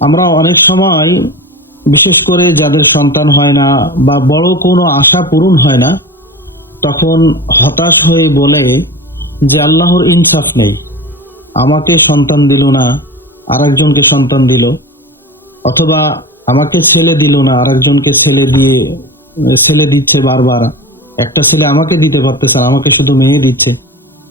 আমরা অনেক সময়, বিশেষ করে যাদের সন্তান হয় না বা বড় কোনো আশা পূরণ হয় না, তখন হতাশ হয়ে বলে যে আল্লাহর ইনসাফ নেই। আমাকে সন্তান দিল না, আরেকজনকে সন্তান দিল। অথবা আমাকে ছেলে দিল না, আরেকজনকে ছেলে দিয়ে, ছেলে দিচ্ছে বারবার। একটা ছেলে আমাকে দিতে পারতেছে আমাকে শুধু মেয়ে দিচ্ছে।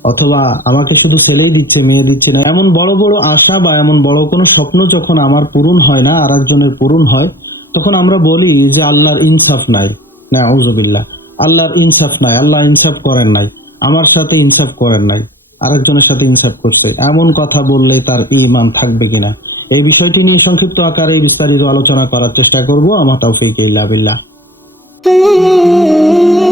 অথবা আমাকে শুধু ছেলেই দিচ্ছে, মেয়ে দিচ্ছে না। এমন বড় বড় আশা বা এমন বড় কোনো স্বপ্ন যখন আমার পূরণ হয় না আর একজনের পূরণ হয়, তখন আমরা বলি যে আল্লাহর ইনসাফ নাই। না আউজবিল্লা আল্লাহর ইনসাফ নাই, আল্লাহ ইনসাফ করেন নাই, আমার সাথে ইনসাফ করেন নাই, আরেকজনের সাথে ইনসাফ করছে। এমন কথা বললে তার ইমান থাকবে কিনা? এই বিষয়টি নিয়ে সংক্ষিপ্ত আকারে বিস্তারিত আলোচনা করার চেষ্টা করব। আমার তৌফিক ইল্লা বিল্লাহ।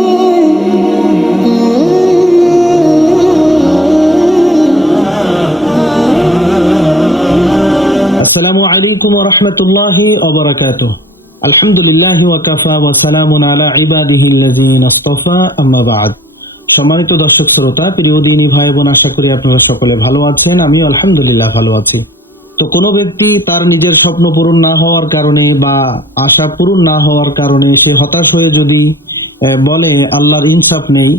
আলাইকুম রাহমাতুল্লাহি ওয়া বারাকাতুহু। আলহামদুলিল্লাহ ওয়া কাফা ওয়া সালামুন আলা ইবাদিহি আল্লাযিনা ইসতাফা আম্মা বা'দ। সম্মানিত দর্শক শ্রোতা, প্রিয় দিনী ভাই বোন আশা করি আপনারা সকলে ভালো আছেন আমি আলহামদুলিল্লাহ ভালো আছি। তো কোনো ব্যক্তি তার নিজের স্বপ্ন পূরণ না হওয়ার কারণে বা আশা পূরণ না হওয়ার কারণে সে হতাশ হয়ে যদি বলে আল্লাহর ইনসাফ নেই,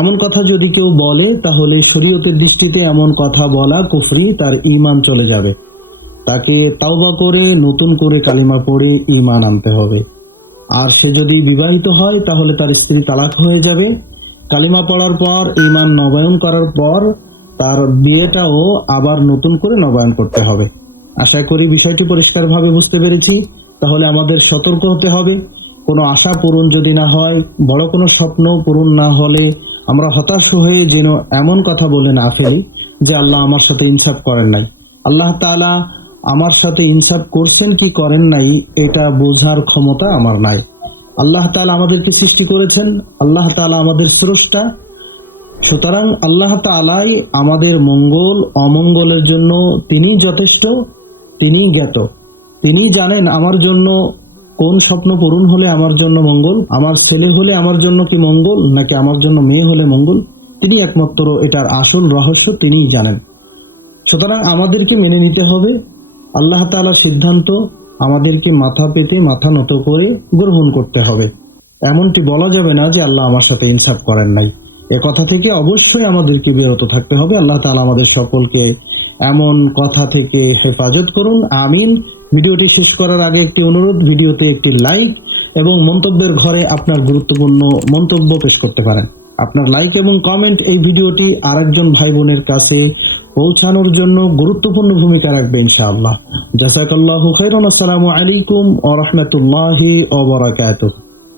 এমন কথা যদি কেউ বলে, তাহলে শরীয়তের দৃষ্টিতে এমন কথা বলা কুফরি, তার ঈমান চলে যাবে। তাকে তাওবা করে, নতুন করে কালিমা পড়ে ঈমান আনতে হবে। আর সে যদি বিবাহিত হয়, তাহলে তার স্ত্রী তালাক হয়ে যাবে। কালিমা পড়ার পর, ঈমান নবায়ন করার পর, তার বিয়েটাও আবার নতুন করে নবায়ন করতে হবে। আশা করি বিষয়টি পরিষ্কারভাবে বুঝতে পেরেছি। তাহলে আমাদের সতর্ক হতে হবে। কোনো আশা পূরণ যদি না হয়, বড় কোনো স্বপ্ন পূরণ না হলে আমরা হতাশ হয়ে যেন এমন কথা বলে না ফেলি যে আল্লাহ আমার সাথে ইনসাফ করেন নাই। আল্লাহ তাআলা আমার সাথে ইনসাফ করছেন কি করেন নাই, এটা বোঝার ক্ষমতা আমার নাই। আল্লাহ তাআলা আমাদেরকে সৃষ্টি করেছেন, আল্লাহ তাআলা আমাদের স্রষ্টা। সুতরাং আল্লাহ তাআলাই আমাদের মঙ্গল, অমঙ্গলের জন্য তিনি যথেষ্ট, তিনি জ্ঞাত। তিনি জানেন আমার জন্য কোন স্বপ্ন পূরণ হলে আমার জন্য মঙ্গল, আমার ছেলে হলে আমার জন্য কি মঙ্গল, নাকি আমার জন্য মেয়ে হলে মঙ্গল। তিনি একমাত্র এটার আসল রহস্য তিনিই জানেন। সুতরাং আমাদেরকে মেনে নিতে হবে। আল্লাহ তালার সিদ্ধান্ত আমাদেরকে মাথা পেতে, মাথা নত করে গ্রহণ করতে হবে। এমনটি বলা যাবে না যে আল্লাহ আমার সাথে ইনসাফ করেন নাই। এ কথা থেকে অবশ্যই আমাদেরকে বিরত থাকতে হবে। আল্লাহ তাআলা আমাদের সকলকে এমন কথা থেকে হেফাজত করুন। আমিন। ভিডিওটি শেষ করার আগে একটি অনুরোধ, ভিডিওতে একটি লাইক এবং মন্তব্যের ঘরে আপনার গুরুত্বপূর্ণ মন্তব্য পেশ করতে পারেন। আপনার লাইক এবং কমেন্ট এই ভিডিওটি আরেকজন ভাই বোনের কাছে পৌঁছানোর জন্য গুরুত্বপূর্ণ ভূমিকা রাখবে ইনশাআল্লাহ। জাসাকাল্লাহু খাইরান। আসসালামু আলাইকুম ওয়া রাহমাতুল্লাহি ওয়া বারাকাতুহু।